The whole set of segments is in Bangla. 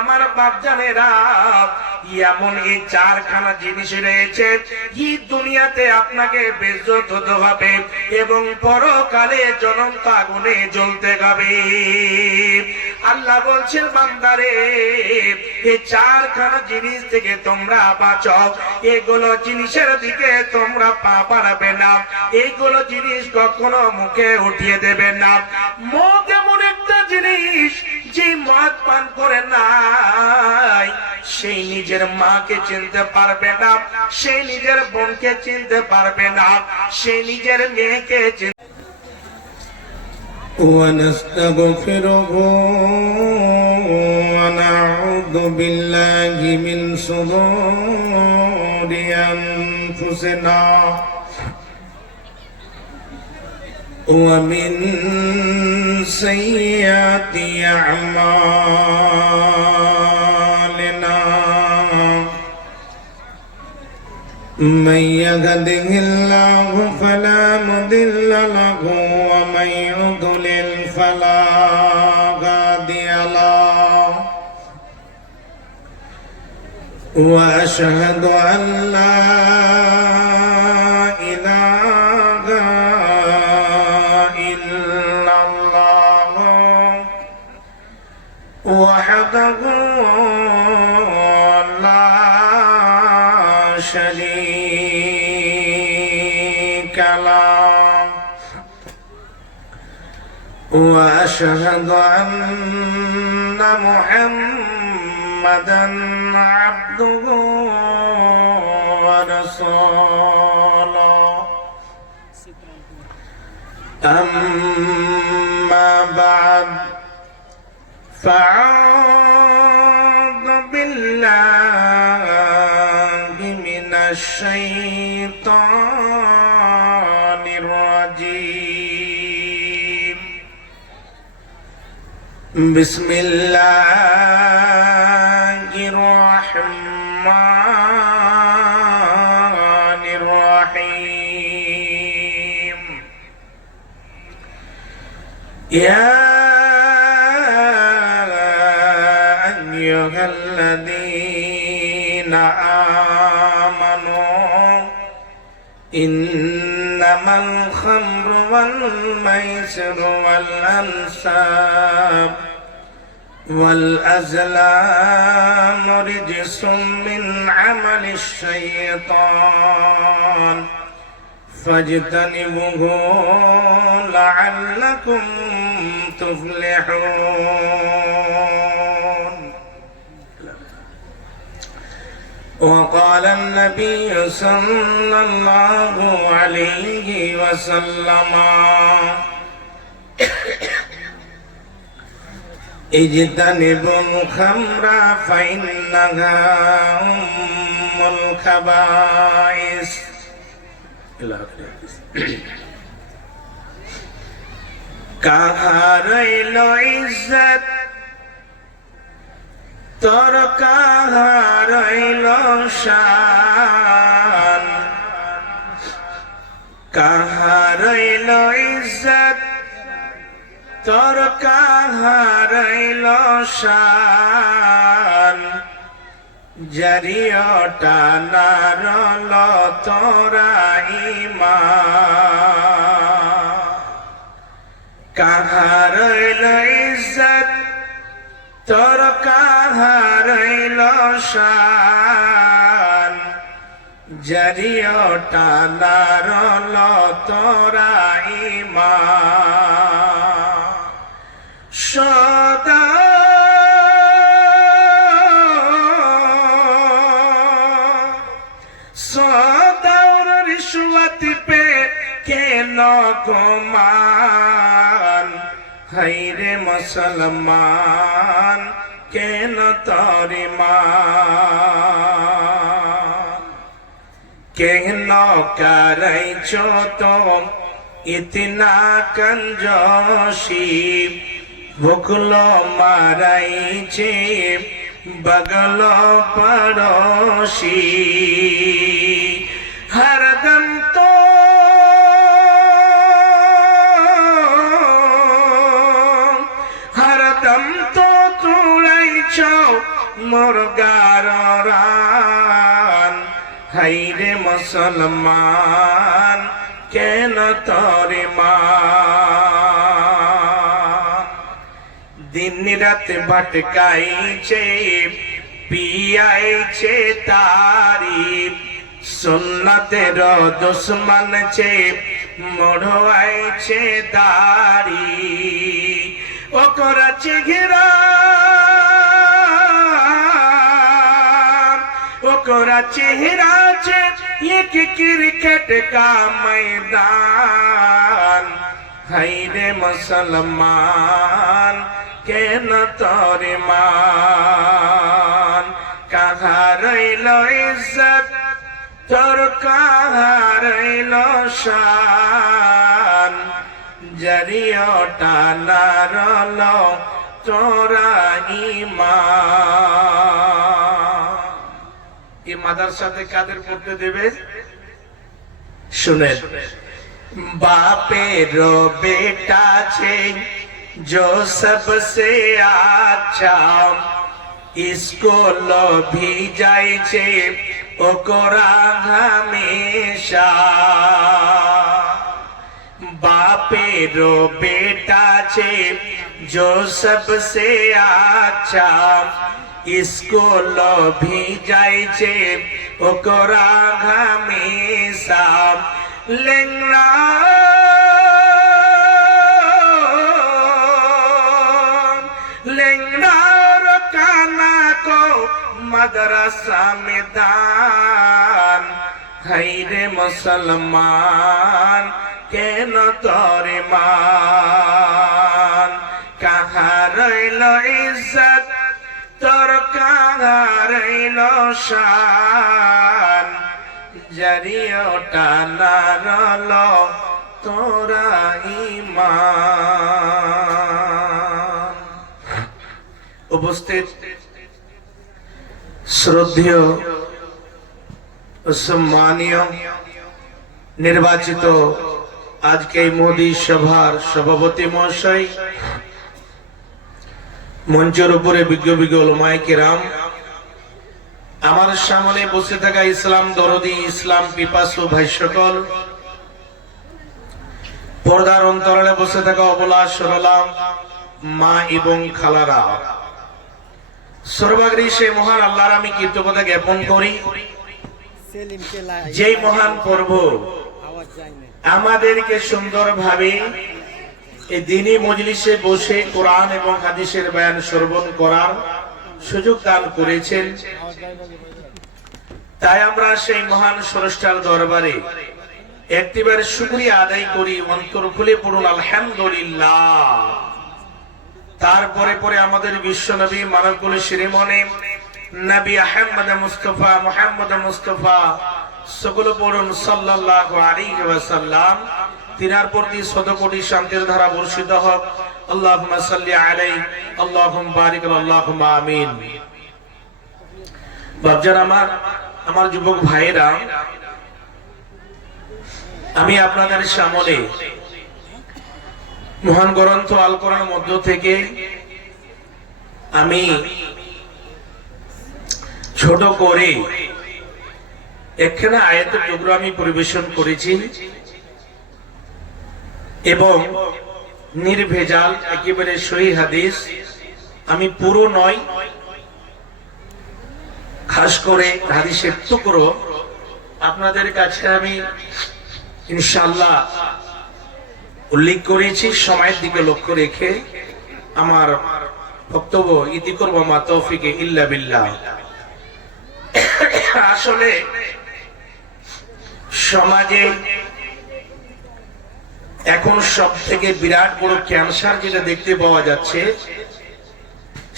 আমার বাপজানেরা, এমন এই চারখানা জিনিস রয়েছে এই দুনিয়াতে আপনাকে বেইজ্জত হতে হবে এবং পরকালে জ্বলন্ত আগুনে জ্বলতে হবে। আল্লাহ বলছেন বান্দারে এই চারখানা জিনিস থেকে তোমরা বাঁচো, এগুলো জিনিসের দিকে তোমরা পা বাড়াবে না, এইগুলো জিনিস কখনো মুখে উঠিয়ে দেবে না। মদ এমন একটা জিনিস যে মদ পান করে নাই সেই নিজের মাকে চিনতে পারবে না, সে নিজের বোনকে চিনতে পারবে না, সে নিজের মেয়েকে চিনতে ونستغفره ونعوذ بالله من شرور أنفسنا ومن سيئات أعمالنا من يهده الله فلا مضل له ومن يضلل فلا هادي له وأشهد أن لا إله إلا الله وحده لا شريك له وأشهد أن محمدًا عبده ورسوله أما بعد فأعوذ بالله من الشيطان الرجيم بسم الله الرحمن الرحيم يا أيها الذين آمنوا إنما الخمر والميسر والأنساب والأزلام رجس من عمل الشيطان فاجتنبوه لعلكم تفلحون. وقال النبي صلى الله عليه وسلم اجتنبوا الخمر فإنها أم الخبائث. কাহার রইলো ইজ্জত তোর, কাহার রইলো শান, কাহার রইলো ইজ্জত তোর, কাহার রইলো শান, জারিয়টা নারল তোরা ঈমান, কাহার রইলো ইজ্জত তোর, কাহার রইলো শান, জারিয়টা নারল তোরা ঈমান। সদা সদার রিশওয়াত পে কেন গোমান, হায়রে মুসলমান কেন তোর ঈমান, কেন করাইছ তোম ইতনা কঞ্জোশি, ভুকল মারাইছে বগল পড়োশি, হরদম তো হরদম তো তুড়াইছ মোর গারান, হাইরে মুসলমান কেন তরে মান। দিন রাত ভটকাইছে পিয়াইছে তারিফ, সুন্নতের দুশ্মন ছে মড়াইছে দাড়ি। ও করাচি ঘেরা, ও করাচি হেরাছে এক ক্রিকেট কা ময়দান, হাইরে মুসলমান কেন তরে মান। কাহা রইল ইজ্জত তোর, কাহা রইল শান, জরিয়টা না রল তোরা ঈমান। এই মাদ্রাসাতে কাদের পড়তে দেবে শুনেন। বাপের বেটা ছে जो सबसे अच्छा, स्कूल भी जाय छे ओकरा हमेशा। बापेरो बेटा छे जो सबसे अच्छा, स्कूल भी जाय छे ओकरा हमेशा। लेंगड़ा लेंगार काना को मदरसा में दान, हायरे मुसलमान केन तोरे मान। कहाँ रइल इज्जत तोर, कहाँ रइल शान, जरियोटा ना रल तोरा ईमान। उपस्थित শ্রদ্ধেয় সম্মানীয় নির্বাচিত আজকে এই মোদী সভার সভাপতি মহাশয়, মঞ্চের উপরে বিজ্ঞ বিজ্ঞ উলামায়ে কেরাম, আমার সামনে বসে থাকা ইসলাম দরদি, ইসলাম পিপাসু ভাই সকল, পর্দার অন্তরালে বসে থাকা অবলা সরলা মা এবং খালারা, সর্বাগ্রী সে মহান আল্লাহর আমি কৃতজ্ঞতা জ্ঞাপন করি, যেই মহান পর্ব আমাদেরকে সুন্দরভাবে এই দ্বীনি মজলিসে বসে কোরআন এবং হাদিসের বয়ান শ্রবণ করার সুযোগ দান করেছেন। তাই আমরা সেই মহান স্রষ্টার দরবারে একটিবার শুকরিয়া আদায় করি, অন্তর খুলে পড়ুন আলহামদুলিল্লাহ। তারপরে পরে আমাদের বিশ্ব নবী মানবকুল শিরোমণি নবী আহমদ মুস্তাফা মুহাম্মদ মুস্তাফা সকল পড়ুন সাল্লাল্লাহু আলাইহি ওয়াসাল্লাম। তিনার প্রতি শতকোটি শান্তির ধারা বর্ষিত হোক। আল্লাহুম্মা সাল্লি আলাইহি, আল্লাহুম্মা বারিক, আল্লাহুম্মা আমিন। বাপজান আমার যুবক ভাইরা, আমি আপনাদের সামনে মহান গ্রন্থ আল কোরআনের মধ্য থেকে আমি ছোট করে একখানা আয়াতের টুকরো আমি পরিবেশন করেছি এবং নির্ভেজাল একেবারে সহিহ হাদিস, আমি পুরো নয়, খাস করে হাদিসের টুকরো আপনাদের কাছে আমি ইনশাআল্লাহ উল্লেখ করেছি। সময়ের দিকে লক্ষ্য রেখে আমার বক্তব্য ইতি করব, মা তৌফিকে ইল্লা বিল্লাহ। আসলে সমাজে এখন সব থেকে বিরাট বড় ক্যান্সার যেটা দেখতে পাওয়া যাচ্ছে,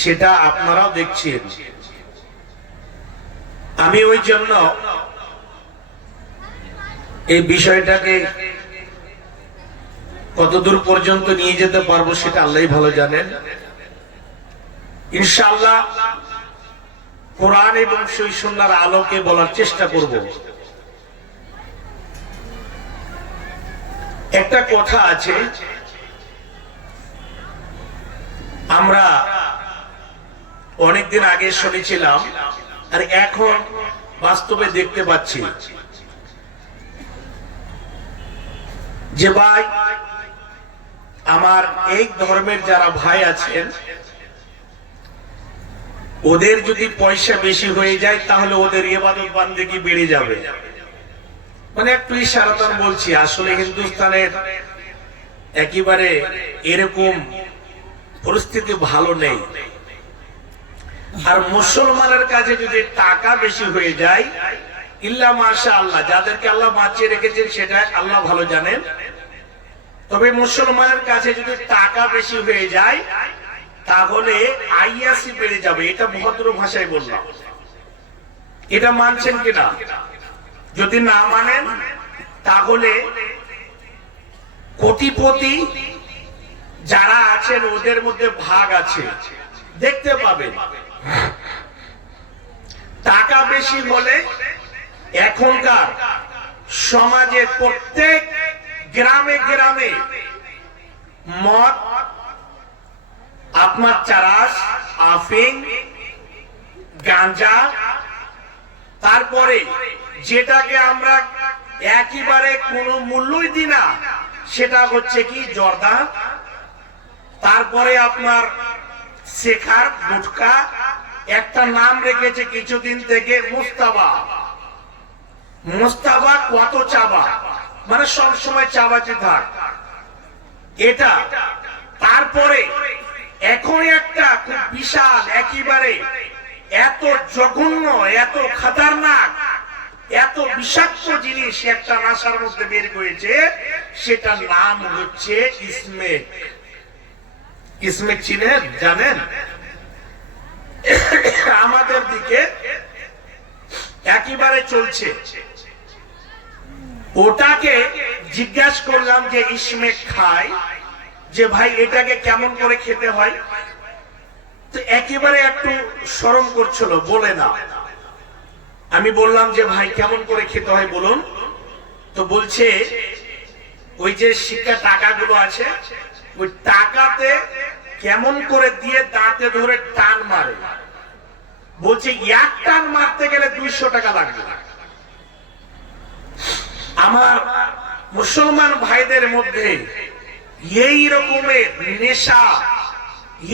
সেটা আপনারাও দেখছেন। আমি ওই জন্য এই বিষয়টাকে কতদূর পর্যন্ত নিয়ে যেতে পারবো সেটা আল্লাহই ভালো জানেন। ইনশাআল্লাহ কোরআন এবং সহিহ সুন্নাহর আলোকে বলার চেষ্টা করব। একটা কথা আছে, আমরা অনেকদিন আগে শুনেছিলাম, আর এখন বাস্তবে দেখতে পাচ্ছি যে ভাই, আমার এই ধর্মের যারা ভাই আছেন, ওদের যদি পয়সা বেশি হয়ে যায় তাহলে ওদের ইবাদত বান্দেগি বেড়ে যাবে। মানে একটু ইশারাতন বলছি, আসলে হিন্দুস্তানের একেবারে এরকম পরিস্থিতি ভালো নেই। আর মুসলমানের কাছে যদি টাকা বেশি হয়ে যায়, ইল্লা মাশাআল্লাহ, যাদেরকে আল্লাহ বাঁচিয়ে রেখেছেন সেটা আল্লাহ ভালো জানেন, তবে মুসলমানের কাছে যদি টাকা বেশি হয়ে যায় তাহলে আইয়াসি বেড়ে যাবে। এটা ভদ্র ভাষায় বললাম। এটা মানছেন কিনা? যদি না মানেন তাহলে কোটিপতি যারা আছেন ওদের মধ্যে ভাগ আছে, দেখতে পাবেন। টাকা বেশি হলে এখনকার সমাজে প্রত্যেক গ্রামে গ্রামে মদ, আপনার চারাস, আফিং, গাঁজা, তারপরে যেটাকে আমরা একেবারে কোনো মূল্যই দিই না সেটা হচ্ছে কি জর্দা, তারপরে আপনার শেখার গুটকা, একটা নাম রেখেছে কিছুদিন থেকে মুস্তাবা। মুস্তাবা কত চাবা, মানে সব সময় চাবাতে থাক এটা। তারপরে এখন একটা খুব বিশাল, একেবারে এত জঘন্য, এত খতরনাক, এত বিষাক্ত জিনিস একটা নাশার মধ্যে বের করেছে, সেটার নাম হচ্ছে স্মেক। স্মেক চিনেন, জানেন? আমাদের দিকে একেবারে চলছে। ওটাকে জিজ্ঞাসা করলাম যে স্মেক খায়, যে ভাই এটাকে কেমন করে খেতে হয়, তো একেবারে একটু শরম করছিল, বলে না। আমি বললাম যে ভাই কেমন করে খেতে হয় বলুন। তো বলছে ওই যে শিক্ষা টাকাগুলো আছে, ওই টাকাতে কেমন করে দিয়ে দাঁতে ধরে টান মারে। বলছে এক টান মারতে গেলে 200 টাকা লাগবে। আমার মুসলমান ভাইদের মধ্যে এই রকমের নেশা,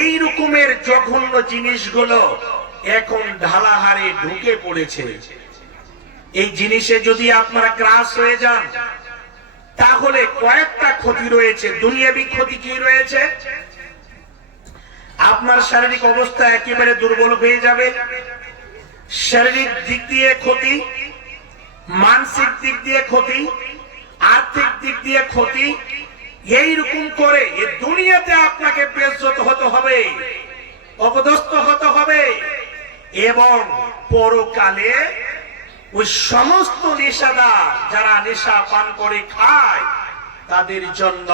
এই রকমের জঘন্য জিনিসগুলো এখন ঢালাহারে ঢুকে পড়েছে। এই জিনিসে যদি আপনারা গ্রাস হয়ে যান তাহলে কয়েকটা ক্ষতি রয়েছে। দুনিয়াবি ক্ষতি কি রয়েছে? আপনার শারীরিক অবস্থা একেবারে দুর্বল হয়ে যাবে, শারীরিক দিক দিয়ে ক্ষতি, মানসিক দিক দিয়ে ক্ষতি, আর্থিক দিক দিয়ে ক্ষতি। এইরকম করে এই দুনিয়াতে আপনাকে বেইজ্জত হতে হবে, অপদস্থ হতে হবে, এবং পরকালে ওই সমস্ত নেশাদার যারা নেশা পান করে খায় তাদের জন্য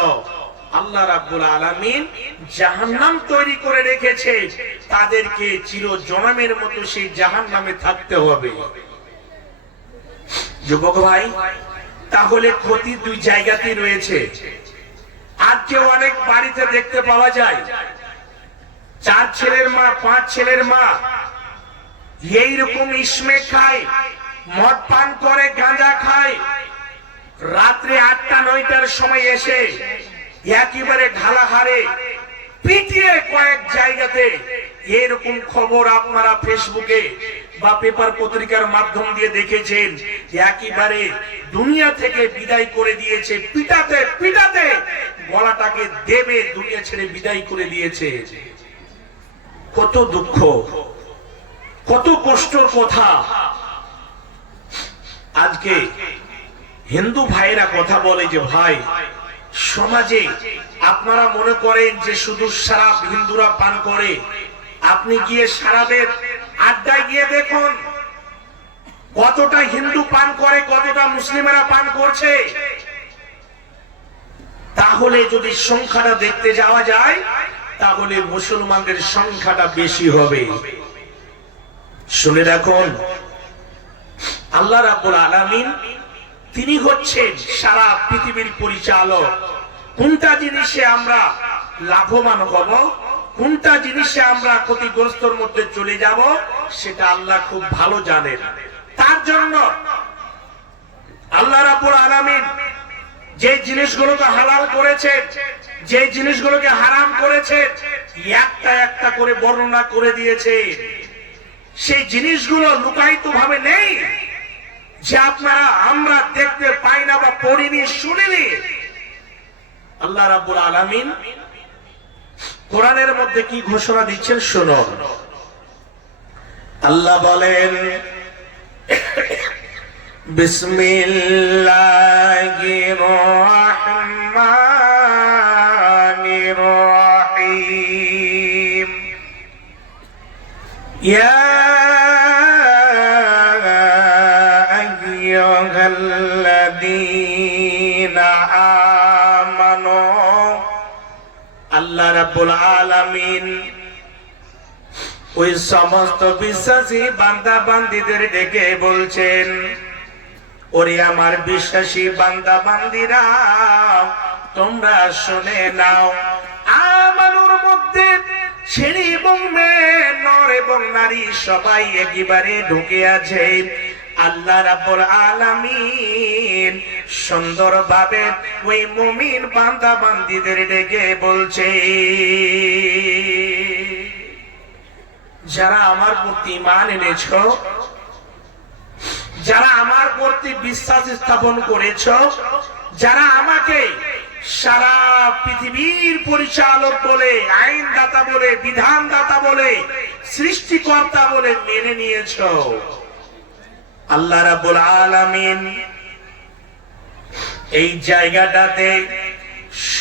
আল্লাহ রাব্বুল আলামিন জাহান্নাম তৈরি করে রেখেছে। তাদেরকে চিরজনমের মতো সেই জাহান্নামে থাকতে হবে। যুবক ভাই, তাহলে ক্ষতি দুই জায়গাতেই রয়েছে। আজকে অনেক বাড়িতে দেখতে পাওয়া যায় 4 ছেলের মা, 5 ছেলের মা এইরকম স্মেক খায়, মদ পান করে, গাঁজা খায়, রাত্রে 8টা-9টার সময় এসে একেবারে ঢালাহারে পিটিয়ে কয়েক জায়গাতে এরকম খবর আপনারা ফেসবুকে বা পেপার পত্রিকার মাধ্যম দিয়ে দেখেছেন। একেবারে দুনিয়া থেকে বিদায় করে দিয়েছে, পিটাতে পিটাতে গলাটাকে দেবে দুনিয়া ছেড়ে বিদায় করে দিয়েছে। কত দুঃখ, কত কষ্টের কথা। আজকে হিন্দু ভাইরা কথা বলে যে ভাই, সমাজে আপনারা মনে করেন যে শুধু শরাব হিন্দুরা পান করে, আপনি গিয়ে শরাবের আড্ডায় গিয়ে দেখুন কতটা হিন্দু পান করে, কতটা মুসলিমেরা পান করছে। তাহলে যদি সংখ্যাটা দেখতে যাওয়া যায় তাহলে মুসলমানদের সংখ্যাটা বেশি হবে। শুনে রাখুন, আল্লাহ রাব্বুল আলামিন তিনি হচ্ছেন সারা পৃথিবীর পরিচালক। কোনটা জিনিসে আমরা লাভবান হব, কোনটা জিনিসে আমরা ক্ষতিগ্রস্তর মধ্যে চলে যাব সেটা আল্লাহ খুব ভালো জানেন। তার জন্য আল্লাহ রাব্বুল আলামিন যে জিনিসগুলোকে হালাল করেছেন, যে জিনিসগুলোকে হারাম করেছেন, একটা একটা করে বর্ণনা করে দিয়েছে। সেই জিনিসগুলো লুকায়িত ভাবে নেই যে আপনারা আমরা দেখতে পাই না বা পড়িনি শুনিনি। আল্লাহ রাব্বুল আলামিন কোরআনের মধ্যে কি ঘোষণা দিচ্ছেন শুনুন। আল্লাহ বলেন, বিসমিল্লাহির রহমানির রহিম। ইয়া আইয়ুহাল্লাযীনা আমানু, আল্লাহ রাব্বুল আলামিন ওই সমস্ত বিশ্বাসী বান্দা বান্দীদের ডেকে বলছেন, ওরে আমার বিশ্বাসী বান্দা বান্দীরা, তোমরা শুনে নাও। আমানুর মধ্যে ছেলে এবং মেয়ে, নর এবং নারী সবাই একেবারে ঢুকে আছে। আল্লাহ রাব্বুল আলামিন সুন্দরভাবে ওই মুমিন বান্দা বান্দীদের ডেকে বলছে, যারা আমার প্রতি ঈমান এনেছো, যারা আমার প্রতি বিশ্বাস স্থাপন করেছো, যারা আমাকে সারা পৃথিবীর পরিচালক বলে, আইনদাতা বলে, বিধানদাতা বলে, সৃষ্টিকর্তা বলে মেনে নিয়েছো, আল্লাহ রাব্বুল আলামিন এই জায়গাটাতে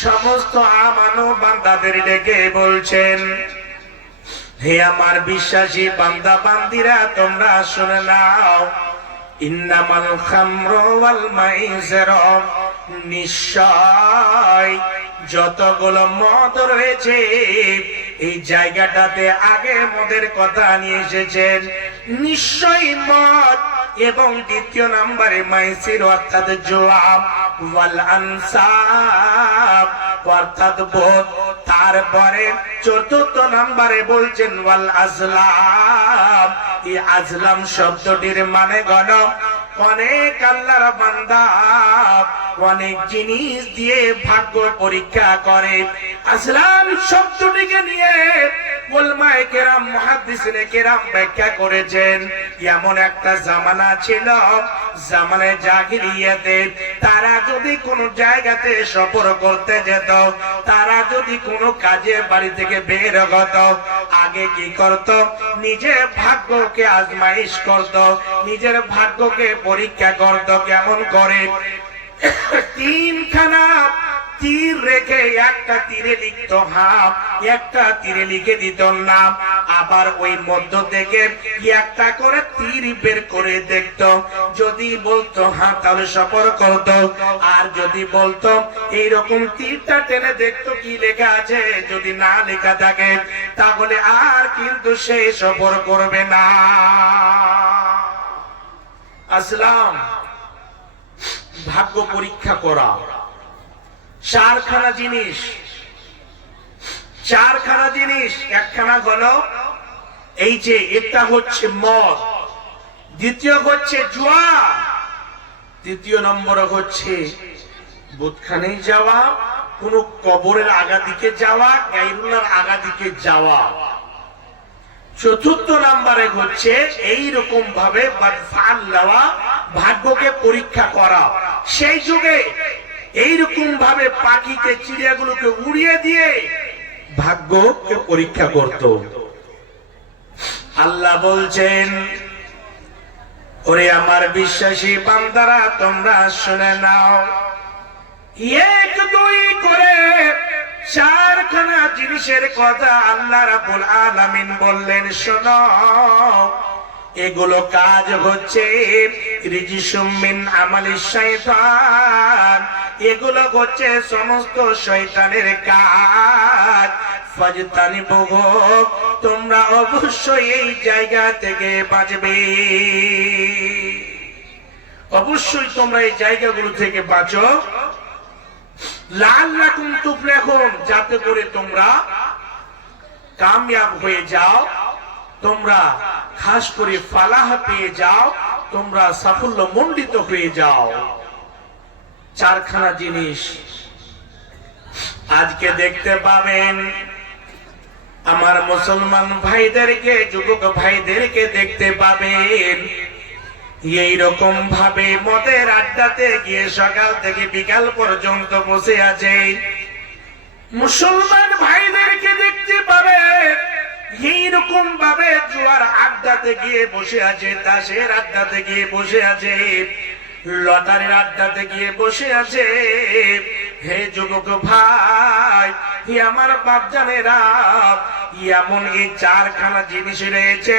সমস্ত আমানু বান্দাদের ডেকে বলছেন, হে আমার বিশ্বাসী বান্দা বান্দিরা, তোমরা শুনে নাও। ইন্নামাল খামরু ওয়াল মাইসির, নিশ্চয় যতগুলো মদ রয়েছে এই জায়গাটাতে আগে মদের কথা নিয়ে এসেছেন। নিশ্চয়ই মদ এবং দ্বিতীয় নম্বরে মাইসির অর্থাৎ জুয়া, ওয়াল আনসাব অর্থাৎ বোধ, তারপরে চতুর্থ নম্বরে বলছেন ওয়াল আজলাম। এই আজলাম শব্দটির মানে গণ অনেক আল্লাহর বান্দা অনেক জিনিস দিয়ে ভাগ্য পরীক্ষা করে। আজলাম শব্দটিকে নিয়ে উলামায়ে কেরাম, মুহাদ্দিসিনে কেরাম ব্যাখ্যা করেছেন, এমন একটা জামানা ছিল, জামানে জাহিলিয়াতে, তারা যদি কোনো জায়গাতে সফর করতে যেত, তারা যদি কোনো কাজে বাড়ি থেকে বের হতো, আগে কি করত? নিজের ভাগ্যকে আজমাইশ করত, নিজের ভাগ্যকে পরীক্ষা করত। কেমন করে? তিনখানা তীর রেখে একটা তীরে লিখত হাম, একটা তীরে লিখে দিত নাম, আবার ওই মধ্য থেকে একটা করে তীর বের করে দেখত। যদি বলতো হ্যাঁ তাহলে সফর করত, আর যদি বলতো এইরকম তীরটা টেনে দেখতো কি লেখা আছে, যদি না লেখা থাকে তাহলে আর কিন্তু সে সফর করবে না। আসলাম ভাগ্য পরীক্ষা করা। চারখানা জিনিস, একখানা হলো এই যে এটা হচ্ছে মদ, দ্বিতীয় হচ্ছে জুয়া, তৃতীয় নম্বর হচ্ছে বুতখানে যাওয়া, কোন কবরের আগা দিকে যাওয়া, গায়রুল্লাহর আগা দিকে যাওয়া। চতুর্থ নম্বরে হচ্ছে এইরকম ভাবে ভাগ্যকে পরীক্ষা করা। সেই যুগে এইরকম ভাবে পাখিকে, চিড়িয়াগুলোকে উড়িয়ে দিয়ে ভাগ্যকে পরীক্ষা করত। আল্লাহ বলছেন, ওরে আমার বিশ্বাসী বান্দারা, তোমরা শুনে নাও। এক দুই করে চারখানা জিনিসের কথা আল্লাহ রাব্বুল আলামিন বললেন, শোনো। এগুলো কাজ হচ্ছে রিজিসুম মিন আমালিশ শাইতান, এগুলো হচ্ছে সমস্ত শয়তানের কাজ। ফাজতানিবুহু, তোমরা অবশ্যই এই জায়গা থেকে বাঁচবে, অবশ্যই তোমরা এই জায়গাগুলো থেকে বাঁচো। লাআল্লাকুম তুফলিহুন, যাতে করে তোমরা কামিয়াব হয়ে যাও, তোমরা খাস করে ফালাহ পেয়ে যাও, তোমরা সাফল্য মণ্ডিত হয়ে যাও। চারখানা জিনিস আজকে দেখতে পাবেন। আমার মুসলমান ভাইদেরকে, যুবক ভাইদেরকে দেখতে পাবেন এই রকম ভাবে মদের আড্ডাতে গিয়ে সকাল থেকে বিকাল পর্যন্ত বসে আছে। মুসলমান ভাইদেরকে দেখতে পাবেন এইরকম ভাবে জুয়ার আড্ডাতে গিয়ে বসে আছে, তাসের আড্ডাতে গিয়ে বসে আছে, লটারির আড্ডাতে গিয়ে বসে আছে। হে যুবক ভাই, হে আমার বাপজানেরা, এমন এই চারখানা জিনিস রয়েছে